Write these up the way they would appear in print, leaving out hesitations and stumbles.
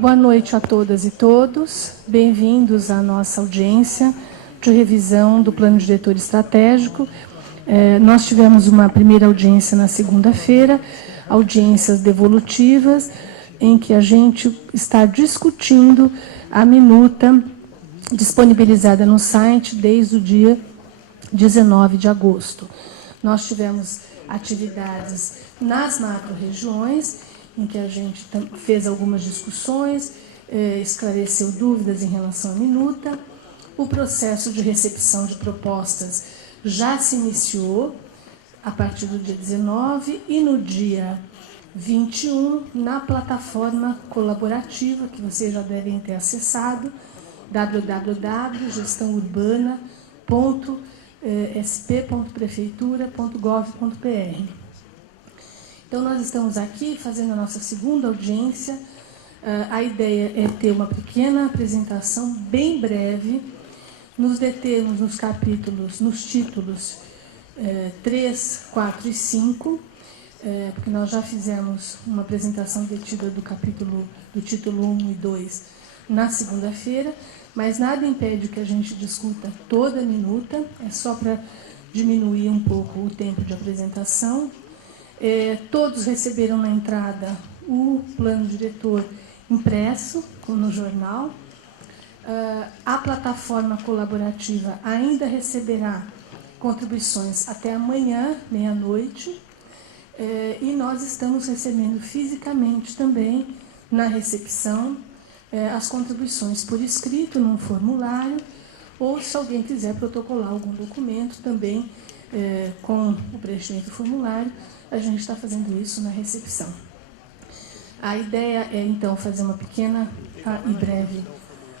Boa noite a todas e todos. Bem-vindos à nossa audiência de revisão do Plano Diretor Estratégico. Nós tivemos uma primeira audiência na segunda-feira, audiências devolutivas, em que a gente está discutindo a minuta disponibilizada no site desde o dia 19 de agosto. Nós tivemos atividades nas macro-regiões, em que a gente fez algumas discussões, esclareceu dúvidas em relação à minuta. O processo de recepção de propostas já se iniciou a partir do dia 19 e no dia 21, na plataforma colaborativa, que vocês já devem ter acessado, www.gestãourbana.sp.prefeitura.gov.br. Então, nós estamos aqui fazendo a nossa segunda audiência. A ideia é ter uma pequena apresentação, bem breve, nos determos nos capítulos, nos títulos 3, 4 e 5, porque nós já fizemos uma apresentação detida do título 1 e 2 na segunda-feira, mas nada impede que a gente discuta toda a minuta, é só para diminuir um pouco o tempo de apresentação. Todos receberam na entrada o plano diretor impresso, no jornal. A plataforma colaborativa ainda receberá contribuições até amanhã, meia-noite, e nós estamos recebendo fisicamente também, na recepção, as contribuições por escrito, num formulário, ou se alguém quiser protocolar algum documento também, com o preenchimento do formulário, a gente está fazendo isso na recepção. A ideia é, então, fazer uma pequena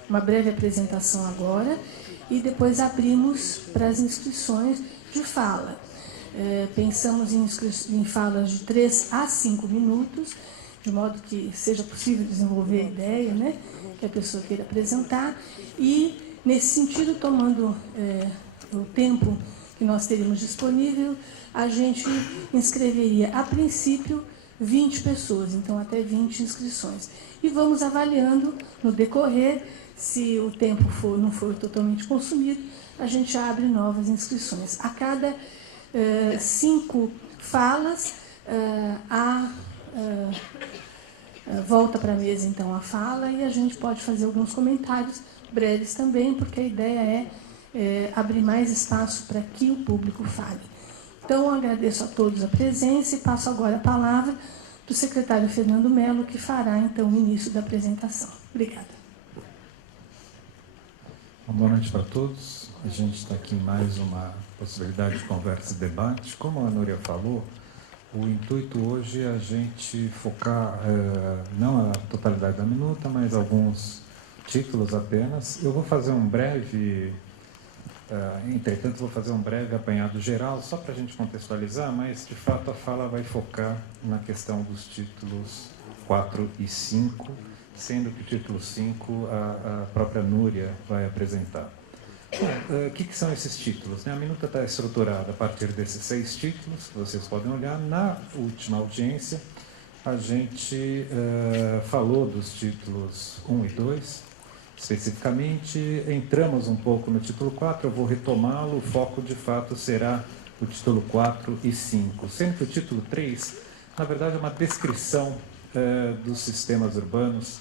uma breve apresentação agora, e depois abrimos para as inscrições de fala. Pensamos em falas de 3 a 5 minutos, de modo que seja possível desenvolver a ideia, né, que a pessoa queira apresentar, e, nesse sentido, tomando o tempo que nós teríamos disponível, a gente inscreveria, a princípio, 20 pessoas, então até 20 inscrições. E vamos avaliando no decorrer, se o tempo não for totalmente consumido, a gente abre novas inscrições. A cada 5 falas, volta para a mesa, então, a fala, e a gente pode fazer alguns comentários breves também, porque a ideia é abrir mais espaço para que o público fale. Então, agradeço a todos a presença e passo agora a palavra para o secretário Fernando Mello, que fará, então, o início da apresentação. Obrigada. Boa noite para todos. A gente está aqui em mais uma possibilidade de conversa e debate. Como a Núria falou, o intuito hoje é a gente focar, não a totalidade da minuta, mas alguns títulos apenas. Eu vou fazer um breve... entretanto, vou fazer um breve apanhado geral, só para a gente contextualizar, mas, de fato, a fala vai focar na questão dos títulos 4 e 5, sendo que o título 5 a própria Núria vai apresentar. O que são esses títulos? A minuta está estruturada a partir desses 6 títulos, que vocês podem olhar. Na última audiência, a gente falou dos títulos 1 e 2, especificamente, entramos um pouco no título 4, eu vou retomá-lo, o foco de fato será o título 4 e 5, sendo que o título 3, na verdade, é uma descrição dos sistemas urbanos,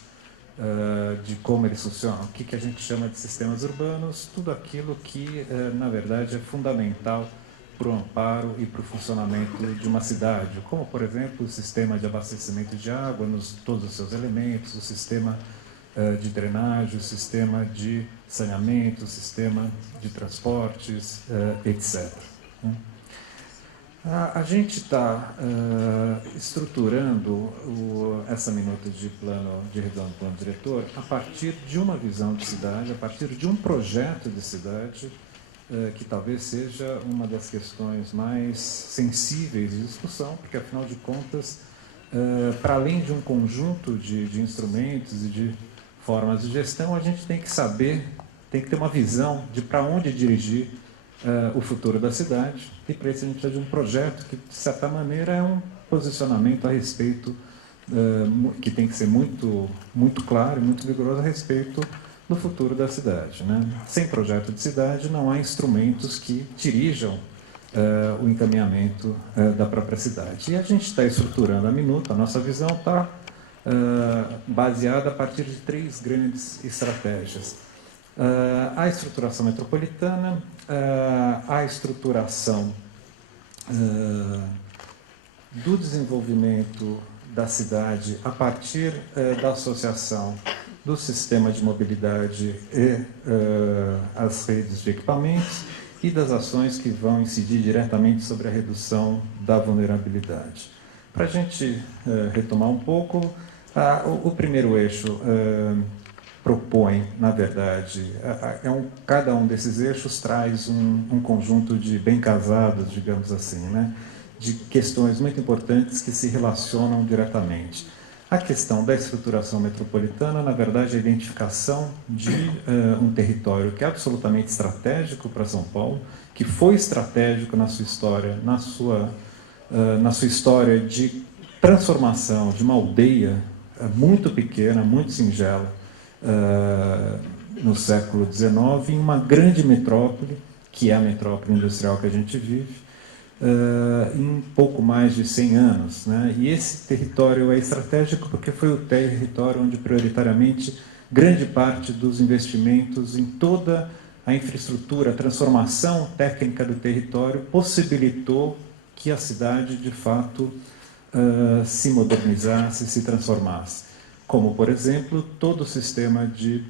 de como eles funcionam, o que a gente chama de sistemas urbanos, tudo aquilo que, na verdade, é fundamental para o amparo e para o funcionamento de uma cidade, como, por exemplo, o sistema de abastecimento de água, todos os seus elementos, o sistema de drenagem, o sistema de saneamento, o sistema de transportes, etc. A gente está estruturando essa minuta de revisão do plano diretor a partir de uma visão de cidade, a partir de um projeto de cidade, que talvez seja uma das questões mais sensíveis de discussão, porque, afinal de contas, para além de um conjunto de instrumentos e de formas de gestão, a gente tem que saber, tem que ter uma visão de para onde dirigir o futuro da cidade, e para isso a gente precisa de um projeto que, de certa maneira, é um posicionamento a respeito que tem que ser muito, muito claro e muito vigoroso a respeito do futuro da cidade, né? Sem projeto de cidade não há instrumentos que dirijam o encaminhamento da própria cidade. E a gente está estruturando a minuta, a nossa visão está baseada a partir de 3 grandes estratégias. A estruturação metropolitana, a estruturação do desenvolvimento da cidade a partir da associação do sistema de mobilidade e as redes de equipamentos e das ações que vão incidir diretamente sobre a redução da vulnerabilidade. Para a gente retomar um pouco, o primeiro eixo propõe, na verdade, cada um desses eixos traz um conjunto de bem casados, digamos assim, né, de questões muito importantes que se relacionam diretamente. A questão da estruturação metropolitana, na verdade, é a identificação de um território que é absolutamente estratégico para São Paulo, que foi estratégico na sua história, na sua história de transformação de uma aldeia muito pequena, muito singela, no século XIX, em uma grande metrópole, que é a metrópole industrial que a gente vive, em pouco mais de 100 anos, né? E esse território é estratégico porque foi o território onde, prioritariamente, grande parte dos investimentos em toda a infraestrutura, a transformação técnica do território possibilitou que a cidade, de fato, se modernizasse, se transformasse. Como, por exemplo, todo o sistema de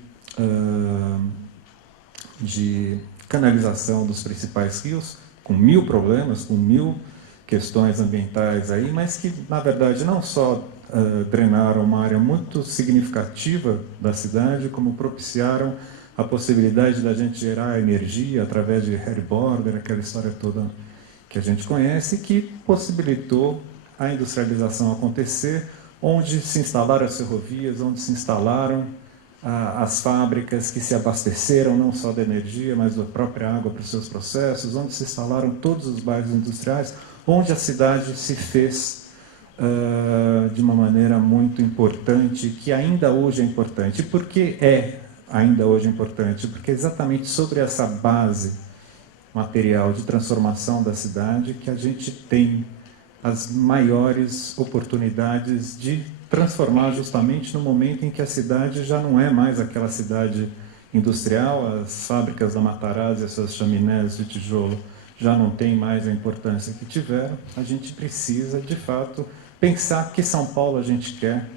canalização dos principais rios, com 1000 problemas, com 1000 questões ambientais aí, mas que, na verdade, não só drenaram uma área muito significativa da cidade, como propiciaram a possibilidade da gente gerar energia através de Harry Border, aquela história toda que a gente conhece, que possibilitou a industrialização acontecer, onde se instalaram as ferrovias, onde se instalaram as fábricas que se abasteceram não só da energia, mas da própria água para os seus processos, onde se instalaram todos os bairros industriais, onde a cidade se fez de uma maneira muito importante, que ainda hoje é importante. E por que é ainda hoje importante? Porque é exatamente sobre essa base material de transformação da cidade que a gente tem as maiores oportunidades de transformar justamente no momento em que a cidade já não é mais aquela cidade industrial, as fábricas da Matarazzo e as suas chaminés de tijolo já não têm mais a importância que tiveram. A gente precisa, de fato, pensar que São Paulo a gente quer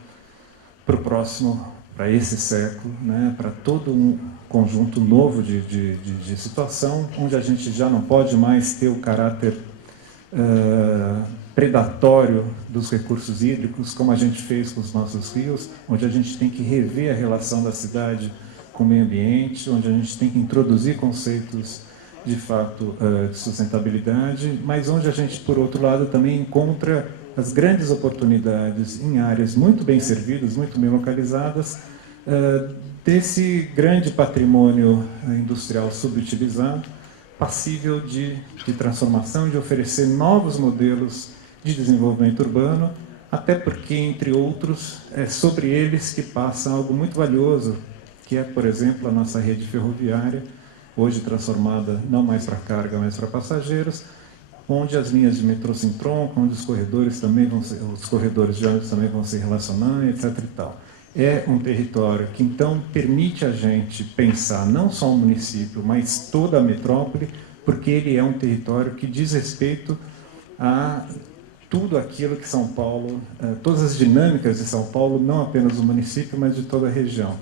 para o próximo, para esse século, né, para todo um conjunto novo de situação, onde a gente já não pode mais ter o caráter predatório dos recursos hídricos, como a gente fez com os nossos rios, onde a gente tem que rever a relação da cidade com o meio ambiente, onde a gente tem que introduzir conceitos, de fato, de sustentabilidade, mas onde a gente, por outro lado, também encontra as grandes oportunidades em áreas muito bem servidas, muito bem localizadas, desse grande patrimônio industrial subutilizado, passível de transformação, de oferecer novos modelos de desenvolvimento urbano, até porque, entre outros, é sobre eles que passa algo muito valioso, que é, por exemplo, a nossa rede ferroviária, hoje transformada não mais para carga, mas para passageiros, onde as linhas de metrô se entroncam, onde os corredores de ônibus também vão se relacionando, etc. e tal. É um território que, então, permite a gente pensar não só o município, mas toda a metrópole, porque ele é um território que diz respeito a tudo aquilo que São Paulo, todas as dinâmicas de São Paulo, não apenas do município, mas de toda a região.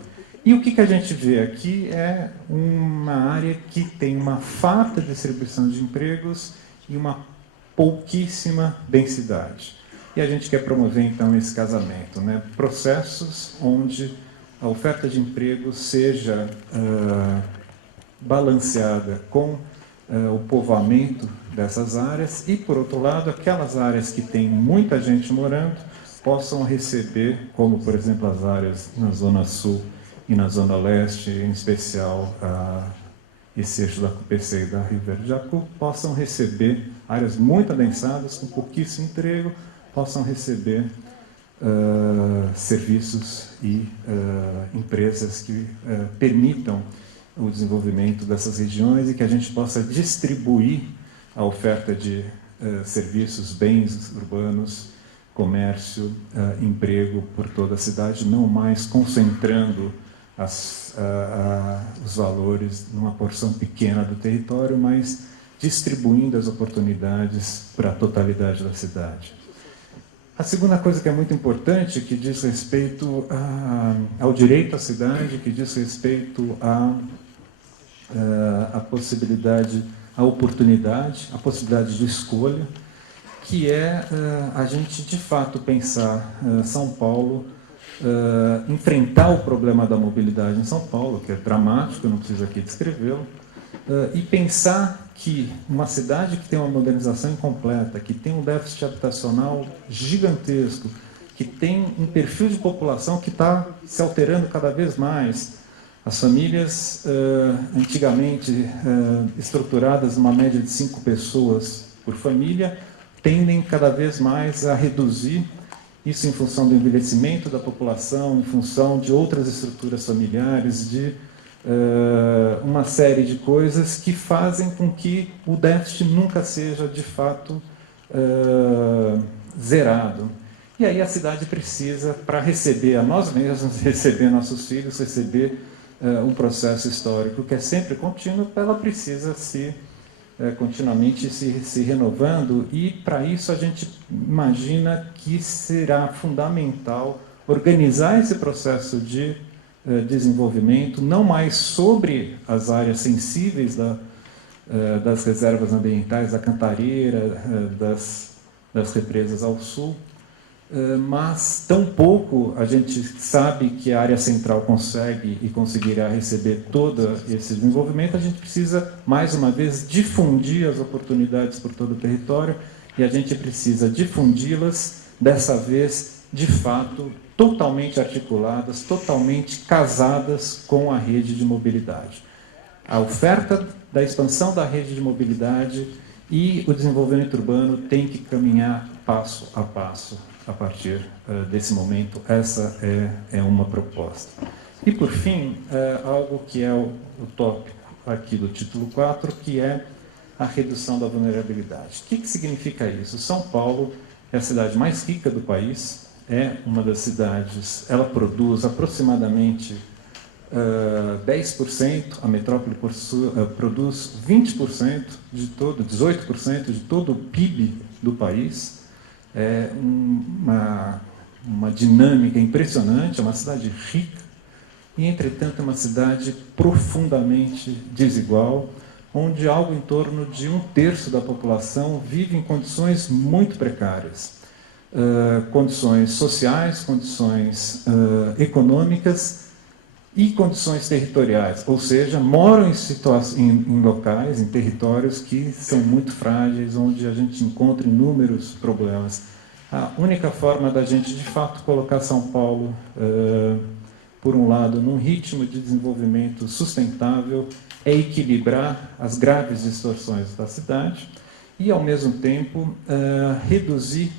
E o que a gente vê aqui é uma área que tem uma farta distribuição de empregos e uma pouquíssima densidade. E a gente quer promover, então, esse casamento, né? Processos onde a oferta de emprego seja balanceada com o povoamento dessas áreas e, por outro lado, aquelas áreas que têm muita gente morando possam receber, como, por exemplo, as áreas na Zona Sul e na Zona Leste, em especial esse eixo da CUPC e da Rio Verde de Jacu, possam receber áreas muito adensadas, com pouquíssimo emprego, possam receber serviços e empresas que permitam o desenvolvimento dessas regiões e que a gente possa distribuir a oferta de serviços, bens urbanos, comércio, emprego por toda a cidade, não mais concentrando os valores numa porção pequena do território, mas distribuindo as oportunidades para a totalidade da cidade. A segunda coisa que é muito importante, que diz respeito ao direito à cidade, que diz respeito à possibilidade, à oportunidade, à possibilidade de escolha, que é a gente, de fato, pensar São Paulo, enfrentar o problema da mobilidade em São Paulo, que é dramático, eu não preciso aqui descrevê-lo, e pensar que uma cidade que tem uma modernização incompleta, que tem um déficit habitacional gigantesco, que tem um perfil de população que está se alterando cada vez mais. As famílias, antigamente estruturadas numa média de 5 pessoas por família, tendem cada vez mais a reduzir, isso em função do envelhecimento da população, em função de outras estruturas familiares, de uma série de coisas que fazem com que o déficit nunca seja, de fato, zerado. E aí a cidade precisa, para receber a nós mesmos, receber nossos filhos, receber um processo histórico que é sempre contínuo, ela precisa continuamente se renovando, e para isso a gente imagina que será fundamental organizar esse processo de desenvolvimento, não mais sobre as áreas sensíveis das reservas ambientais, da Cantareira, das represas ao sul, mas tampouco a gente sabe que a área central consegue e conseguirá receber todo esse desenvolvimento. A gente precisa, mais uma vez, difundir as oportunidades por todo o território, e a gente precisa difundi-las, dessa vez, de fato, totalmente articuladas, totalmente casadas com a rede de mobilidade. A oferta da expansão da rede de mobilidade e o desenvolvimento urbano tem que caminhar passo a passo a partir desse momento. Essa é uma proposta. E, por fim, algo que é o tópico aqui do título 4, que é a redução da vulnerabilidade. O que significa isso? São Paulo é a cidade mais rica do país, é uma das cidades, ela produz aproximadamente 10%, a metrópole produz 20% de todo, 18% de todo o PIB do país. É uma dinâmica impressionante, é uma cidade rica e, entretanto, é uma cidade profundamente desigual, onde algo em torno de 1/3 da população vive em condições muito precárias. Condições sociais, condições econômicas e condições territoriais, ou seja, moram em locais, em territórios que são muito frágeis, onde a gente encontra inúmeros problemas. A única forma da gente, de fato, colocar São Paulo, por um lado, num ritmo de desenvolvimento sustentável, é equilibrar as graves distorções da cidade e, ao mesmo tempo, reduzir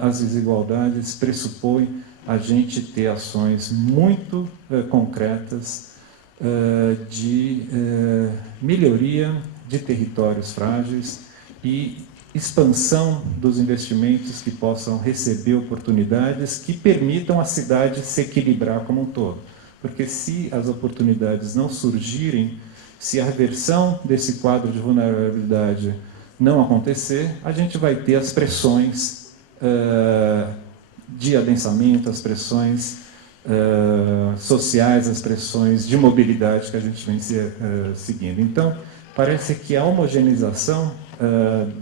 as desigualdades. Pressupõe a gente ter ações muito concretas de melhoria de territórios frágeis e expansão dos investimentos que possam receber oportunidades que permitam a cidade se equilibrar como um todo. Porque se as oportunidades não surgirem, se a reversão desse quadro de vulnerabilidade não acontecer, a gente vai ter as pressões de adensamento, as pressões sociais, as pressões de mobilidade que a gente vem seguindo. Então, parece que a homogeneização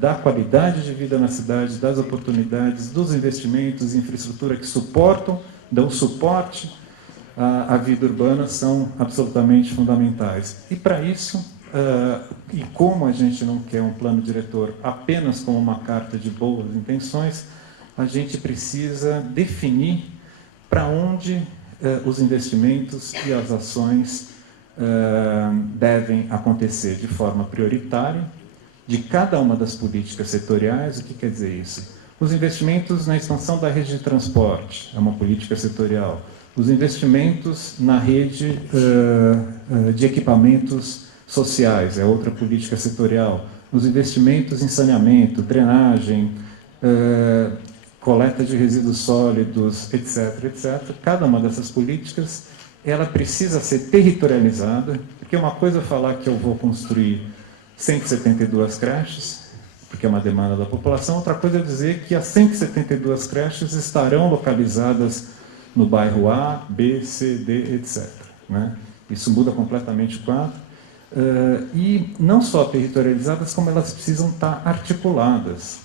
da qualidade de vida na cidade, das oportunidades, dos investimentos em infraestrutura que dão suporte à vida urbana são absolutamente fundamentais. E para isso, e como a gente não quer um plano diretor apenas como uma carta de boas intenções, a gente precisa definir para onde os investimentos e as ações devem acontecer de forma prioritária, de cada uma das políticas setoriais. O que quer dizer isso? Os investimentos na expansão da rede de transporte, é uma política setorial. Os investimentos na rede de equipamentos sociais, é outra política setorial. Os investimentos em saneamento, drenagem, coleta de resíduos sólidos, etc., etc. Cada uma dessas políticas, ela precisa ser territorializada, porque uma coisa é falar que eu vou construir 172 creches, porque é uma demanda da população, outra coisa é dizer que as 172 creches estarão localizadas no bairro A, B, C, D, etc. Né? Isso muda completamente o quadro. E não só territorializadas, como elas precisam estar articuladas.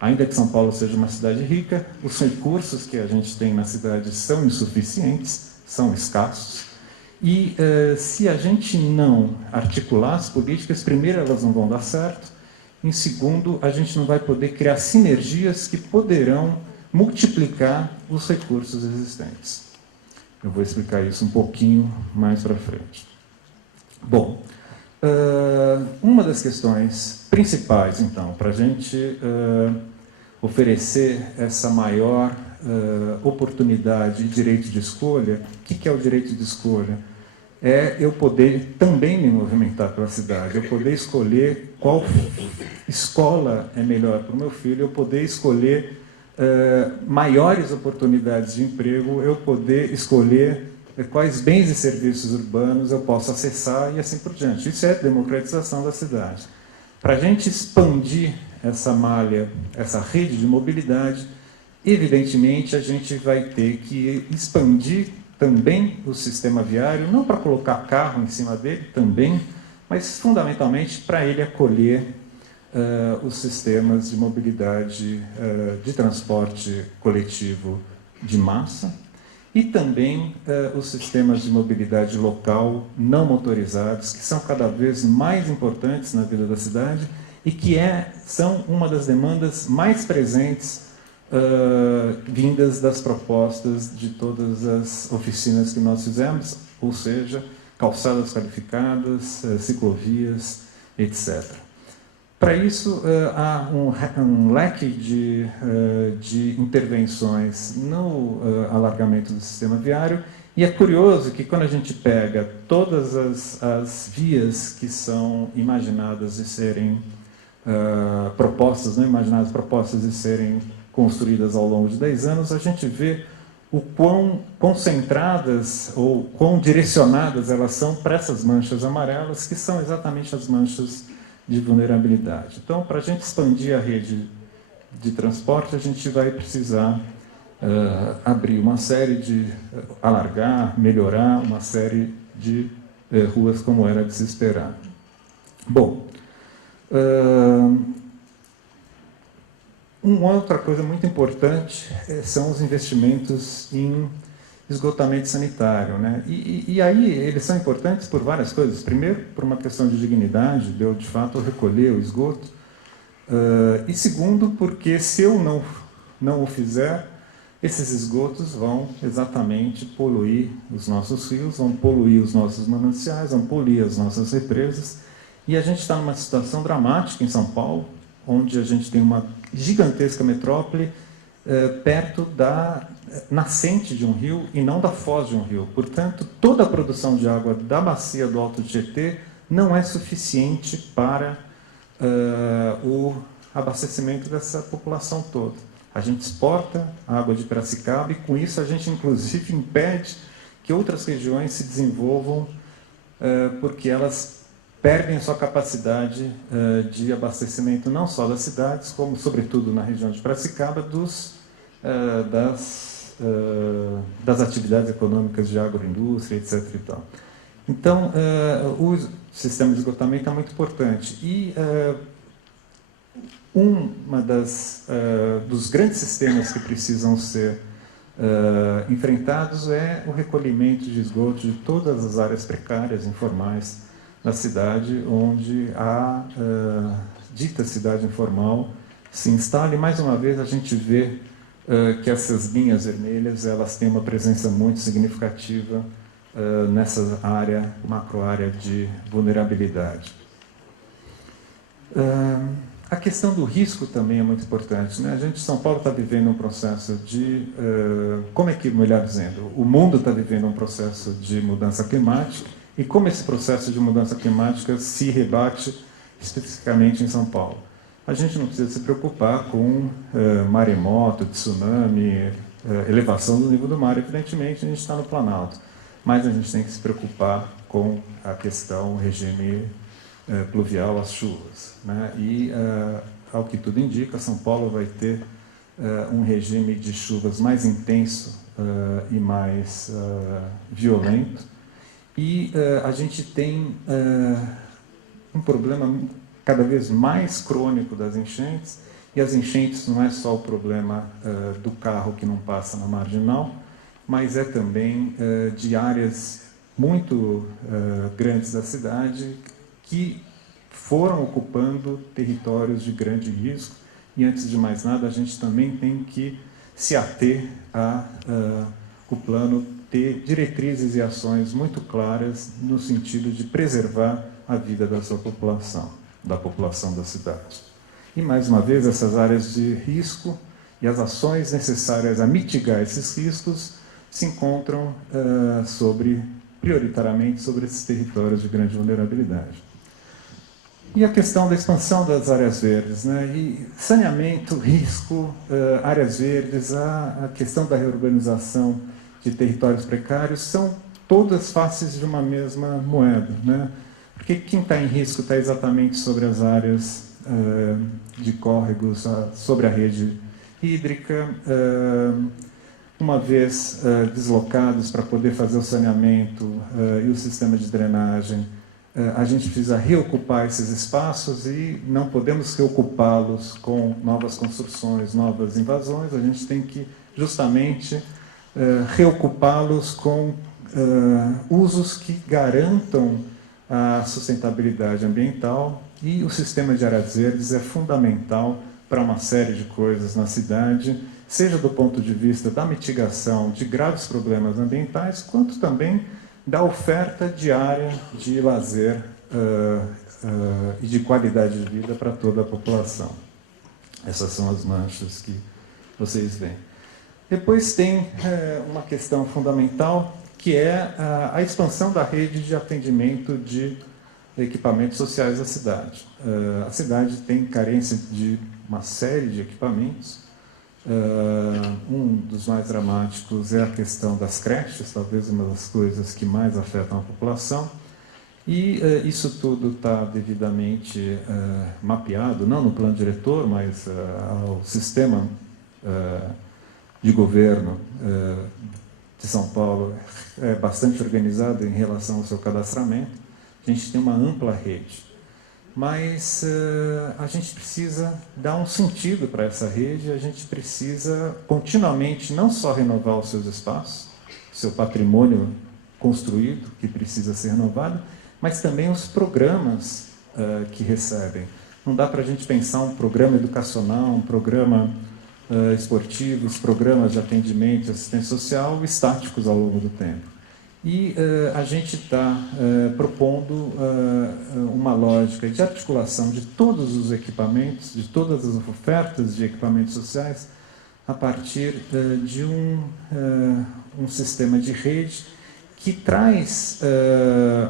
Ainda que São Paulo seja uma cidade rica, os recursos que a gente tem na cidade são insuficientes, são escassos. E se a gente não articular as políticas, primeiro, elas não vão dar certo. Em segundo, a gente não vai poder criar sinergias que poderão multiplicar os recursos existentes. Eu vou explicar isso um pouquinho mais para frente. Bom, uma das questões principais, então, para a gente oferecer essa maior oportunidade e direito de escolha, o que é o direito de escolha? É eu poder também me movimentar pela cidade, eu poder escolher qual escola é melhor para o meu filho, eu poder escolher maiores oportunidades de emprego, eu poder escolher quais bens e serviços urbanos eu posso acessar e assim por diante. Isso é democratização da cidade. Para a gente expandir essa malha, essa rede de mobilidade, evidentemente a gente vai ter que expandir também o sistema viário, não para colocar carro em cima dele, também, mas fundamentalmente para ele acolher os sistemas de mobilidade de transporte coletivo de massa e também os sistemas de mobilidade local não motorizados, que são cada vez mais importantes na vida da cidade e que são uma das demandas mais presentes vindas das propostas de todas as oficinas que nós fizemos, ou seja, calçadas qualificadas, ciclovias, etc. Para isso, há um leque de intervenções no alargamento do sistema viário, e é curioso que quando a gente pega todas as vias que são imaginadas de serem propostas, não imaginadas, propostas de serem construídas ao longo de 10 anos, a gente vê o quão concentradas ou quão direcionadas elas são para essas manchas amarelas, que são exatamente as manchas de vulnerabilidade. Então, para a gente expandir a rede de transporte, a gente vai precisar abrir uma série de... alargar, melhorar uma série de ruas como era de se esperar. Bom, uma outra coisa muito importante são os investimentos em esgotamento sanitário, né? E aí eles são importantes por várias coisas. Primeiro, por uma questão de dignidade, de eu, de fato, recolher o esgoto. E segundo, porque se eu não o fizer, esses esgotos vão exatamente poluir os nossos rios, vão poluir os nossos mananciais, vão poluir as nossas represas. E a gente está numa situação dramática em São Paulo, onde a gente tem uma gigantesca metrópole perto da nascente de um rio e não da foz de um rio. Portanto, toda a produção de água da bacia do Alto Tietê não é suficiente para o abastecimento dessa população toda. A gente exporta água de Piracicaba e, com isso, a gente, inclusive, impede que outras regiões se desenvolvam porque elas perdem a sua capacidade de abastecimento não só das cidades, como, sobretudo, na região de Piracicaba, das atividades econômicas de agroindústria, etc. E tal. Então, o sistema de esgotamento é muito importante. E dos grandes sistemas que precisam ser enfrentados é o recolhimento de esgoto de todas as áreas precárias, informais, da cidade, onde a dita cidade informal se instala. E, mais uma vez, a gente vê que essas linhas vermelhas elas têm uma presença muito significativa nessa macro-área de vulnerabilidade. A questão do risco também é muito importante, né? A gente, São Paulo, está vivendo um processo de... como é que, melhor dizendo, o mundo está vivendo um processo de mudança climática, e como esse processo de mudança climática se rebate especificamente em São Paulo. A gente não precisa se preocupar com maremoto, tsunami, elevação do nível do mar, evidentemente a gente está no Planalto, mas a gente tem que se preocupar com a questão regime pluvial, as chuvas, né? E, ao que tudo indica, São Paulo vai ter um regime de chuvas mais intenso e mais violento, e a gente tem um problema cada vez mais crônico das enchentes, e as enchentes não é só o problema do carro que não passa na marginal, mas é também de áreas muito grandes da cidade que foram ocupando territórios de grande risco, e antes de mais nada a gente também tem que se ater a o plano ter diretrizes e ações muito claras no sentido de preservar a vida da sua população, da população da cidade. E, mais uma vez, essas áreas de risco e as ações necessárias a mitigar esses riscos se encontram prioritariamente sobre esses territórios de grande vulnerabilidade. E a questão da expansão das áreas verdes, né? E saneamento, risco, áreas verdes, a questão da reurbanização de territórios precários são todas faces de uma mesma moeda, né? Porque quem está em risco está exatamente sobre as áreas de córregos, sobre a rede hídrica, uma vez deslocados para poder fazer o saneamento e o sistema de drenagem, a gente precisa reocupar esses espaços e não podemos reocupá-los com novas construções, novas invasões, a gente tem que justamente reocupá-los com usos que garantam a sustentabilidade ambiental, e o sistema de áreas verdes é fundamental para uma série de coisas na cidade, seja do ponto de vista da mitigação de graves problemas ambientais, quanto também da oferta diária de lazer e de qualidade de vida para toda a população. Essas são as manchas que vocês veem. Depois tem uma questão fundamental, que é a expansão da rede de atendimento de equipamentos sociais da cidade. A cidade tem carência de uma série de equipamentos. Um dos mais dramáticos é a questão das creches, talvez uma das coisas que mais afetam a população. E isso tudo está devidamente mapeado, não no plano diretor, mas ao sistema de governo de São Paulo é bastante organizado em relação ao seu cadastramento. A gente tem uma ampla rede, mas a gente precisa dar um sentido para essa rede, a gente precisa continuamente não só renovar os seus espaços, seu patrimônio construído, que precisa ser renovado, mas também os programas que recebem. Não dá para a gente pensar um programa educacional, um programa esportivo, os programas de atendimento e assistência social estáticos ao longo do tempo. E a gente está propondo uma lógica de articulação de todos os equipamentos, de todas as ofertas de equipamentos sociais, a partir de um sistema de rede que traz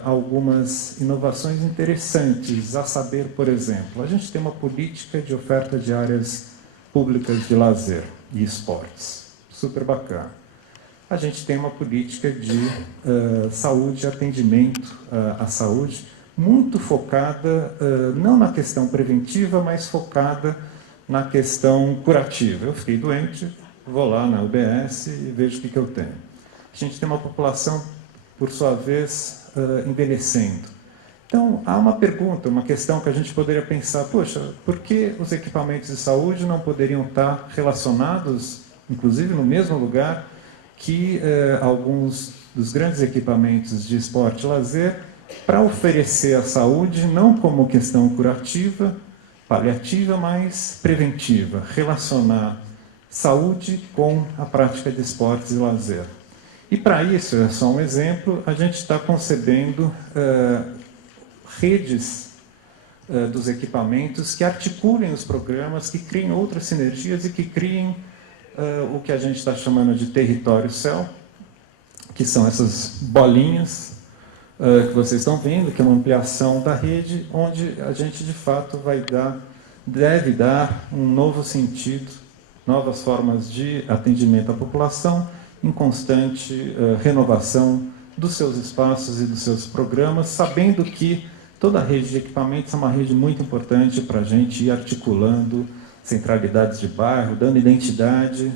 algumas inovações interessantes, a saber, por exemplo, a gente tem uma política de oferta de áreas públicas de lazer e esportes, super bacana. A gente tem uma política de saúde, atendimento à saúde, muito focada não na questão preventiva, mas focada na questão curativa. Eu fiquei doente, vou lá na UBS e vejo o que eu tenho. A gente tem uma população, por sua vez, envelhecendo. Então, há uma pergunta, uma questão que a gente poderia pensar, poxa, por que os equipamentos de saúde não poderiam estar relacionados, inclusive no mesmo lugar, que alguns dos grandes equipamentos de esporte e lazer, para oferecer a saúde não como questão curativa, paliativa, mas preventiva, relacionar saúde com a prática de esportes e lazer. E para isso, é só um exemplo, a gente está concebendo redes dos equipamentos, que articulem os programas, que criem outras sinergias e que criem o que a gente está chamando de território céu, que são essas bolinhas que vocês estão vendo, que é uma ampliação da rede, onde a gente, de fato, deve dar um novo sentido, novas formas de atendimento à população, em constante renovação dos seus espaços e dos seus programas, sabendo que toda a rede de equipamentos é uma rede muito importante para a gente ir articulando centralidades de bairro, dando identidade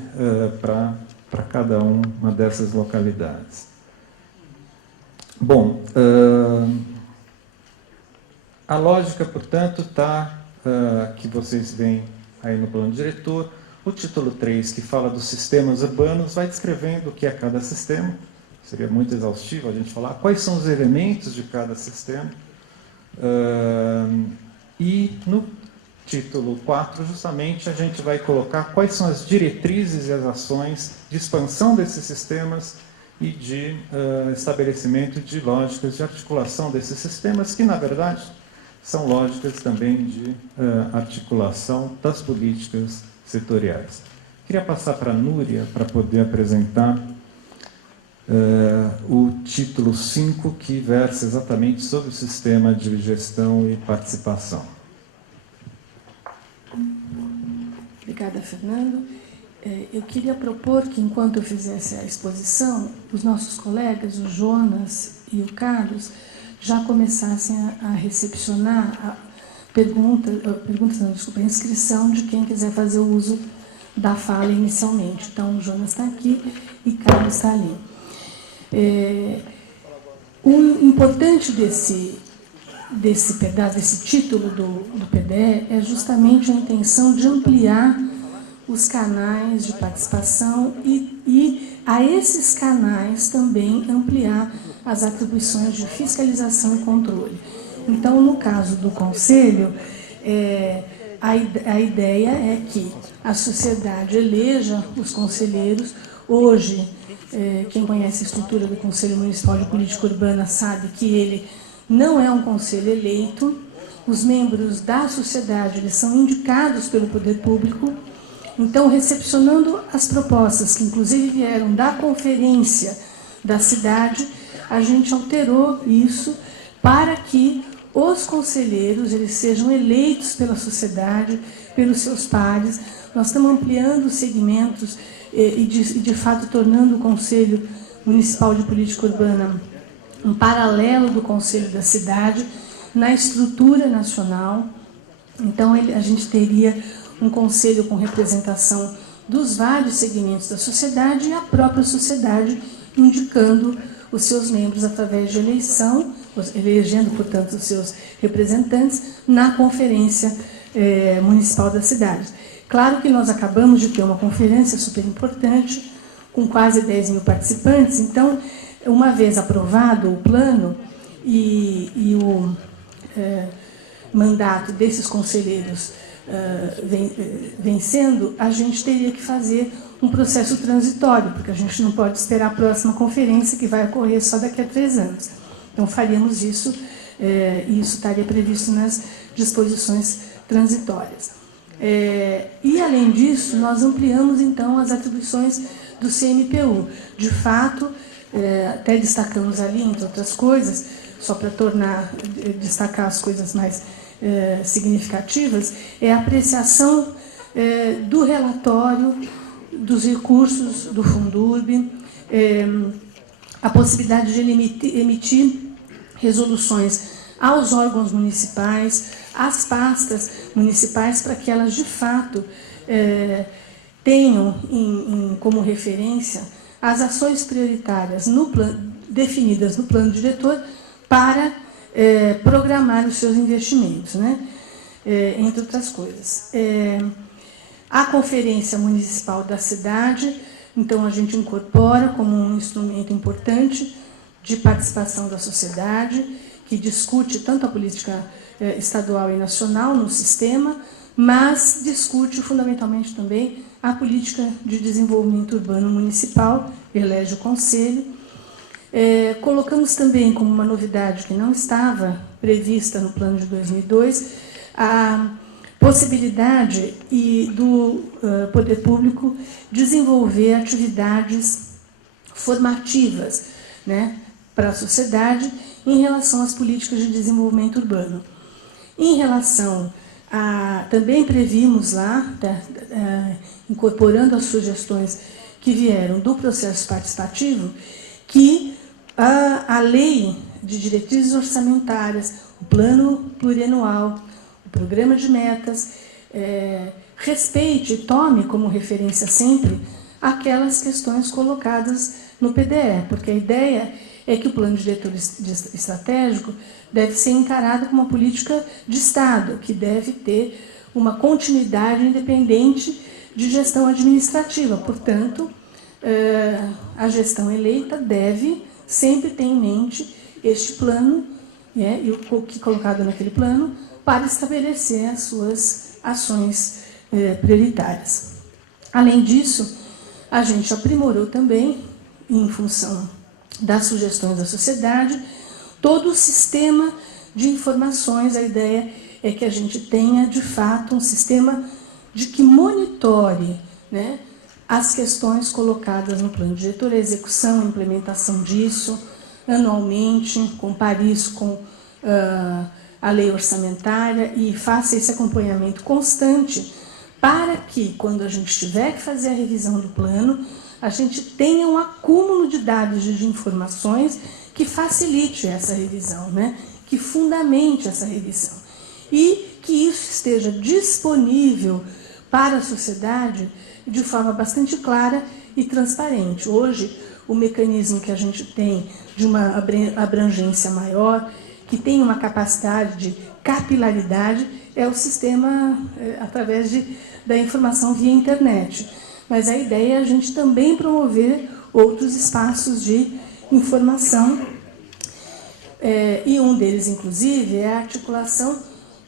para cada uma dessas localidades. Bom, a lógica, portanto, está que vocês veem aí no plano diretor. O título 3, que fala dos sistemas urbanos, vai descrevendo o que é cada sistema. Seria muito exaustivo a gente falar quais são os elementos de cada sistema. E no título 4, justamente, a gente vai colocar quais são as diretrizes e as ações de expansão desses sistemas e de estabelecimento de lógicas de articulação desses sistemas, que, na verdade, são lógicas também de articulação das políticas setoriais. Queria passar para a Núria para poder apresentar o título 5, que versa exatamente sobre o sistema de gestão e participação. Obrigada, Fernando. Eu queria propor que, enquanto eu fizesse a exposição, os nossos colegas, o Jonas e o Carlos, já começassem a recepcionar a inscrição de quem quiser fazer o uso da fala inicialmente. Então, o Jonas está aqui e Carlos está ali. O importante desse pedaço, desse título do PDE, é justamente a intenção de ampliar os canais de participação e a esses canais também ampliar as atribuições de fiscalização e controle. Então, no caso do Conselho, a ideia é que a sociedade eleja os conselheiros. Hoje, quem conhece a estrutura do Conselho Municipal de Política Urbana sabe que ele não é um conselho eleito. Os membros da sociedade eles são indicados pelo poder público. Então, recepcionando as propostas, que inclusive vieram da conferência da cidade, a gente alterou isso para que os conselheiros eles sejam eleitos pela sociedade, pelos seus pares. Nós estamos ampliando os segmentos e de fato, tornando o Conselho Municipal de Política Urbana um paralelo do Conselho da Cidade na estrutura nacional. Então, a gente teria um conselho com representação dos vários segmentos da sociedade e a própria sociedade indicando os seus membros através de eleição, elegendo, portanto, os seus representantes na Conferência Municipal da Cidade. Claro que nós acabamos de ter uma conferência super importante, com quase 10 mil participantes. Então, uma vez aprovado o plano e o mandato desses conselheiros vencendo, a gente teria que fazer um processo transitório, porque a gente não pode esperar a próxima conferência, que vai ocorrer só daqui a 3 anos. Então, faríamos isso, e isso estaria previsto nas disposições transitórias. E, além disso, nós ampliamos, então, as atribuições do CMPU. De fato, até destacamos ali, entre outras coisas, só para destacar as coisas mais significativas, é a apreciação do relatório, dos recursos do Fundurb, a possibilidade de ele emitir resoluções aos órgãos municipais, às pastas municipais, para que elas, de fato, tenham como referência as ações prioritárias definidas no plano diretor para programar os seus investimentos, né? Entre outras coisas. A Conferência Municipal da Cidade, então, a gente incorpora como um instrumento importante de participação da sociedade, que discute tanto a política estadual e nacional no sistema, mas discute fundamentalmente também a política de desenvolvimento urbano municipal, elege o Conselho. Colocamos também como uma novidade que não estava prevista no plano de 2002, a possibilidade do poder público desenvolver atividades formativas, né, para a sociedade em relação às políticas de desenvolvimento urbano. Em relação também previmos lá, incorporando as sugestões que vieram do processo participativo, que a lei de diretrizes orçamentárias, o plano plurianual, o programa de metas, respeite e tome como referência sempre aquelas questões colocadas no PDE, porque a ideia é que o plano diretor estratégico deve ser encarado como uma política de Estado, que deve ter uma continuidade independente de gestão administrativa. Portanto, a gestão eleita deve sempre ter em mente este plano, e o que é colocado naquele plano, para estabelecer as suas ações prioritárias. Além disso, a gente aprimorou também, em função das sugestões da sociedade, todo o sistema de informações. A ideia é que a gente tenha, de fato, um sistema que monitore, né, as questões colocadas no plano diretor, a execução, a implementação disso, anualmente, compare isso com a lei orçamentária e faça esse acompanhamento constante para que, quando a gente tiver que fazer a revisão do plano, a gente tenha um acúmulo de dados, de informações que facilite essa revisão, né? Que fundamente essa revisão. E que isso esteja disponível para a sociedade de forma bastante clara e transparente. Hoje, o mecanismo que a gente tem de uma abrangência maior, que tem uma capacidade de capilaridade, é o sistema através da informação via internet. Mas a ideia é a gente também promover outros espaços de informação, e um deles, inclusive, é a articulação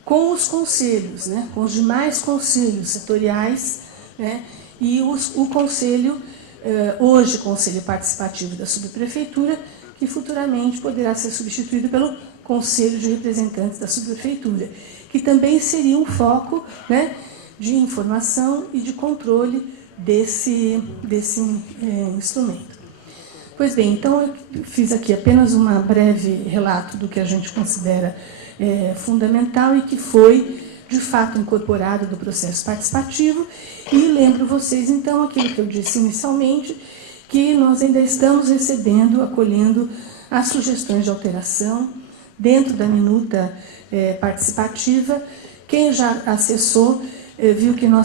com os conselhos, né, com os demais conselhos setoriais, né, e o conselho, hoje Conselho Participativo da Subprefeitura, que futuramente poderá ser substituído pelo Conselho de Representantes da Subprefeitura, que também seria um foco, né, de informação e de controle desse instrumento. Pois bem, então eu fiz aqui apenas um breve relato do que a gente considera fundamental e que foi, de fato, incorporado do processo participativo. E lembro vocês, então, aquilo que eu disse inicialmente, que nós ainda estamos recebendo, acolhendo as sugestões de alteração dentro da minuta participativa. Quem já acessou viu que nós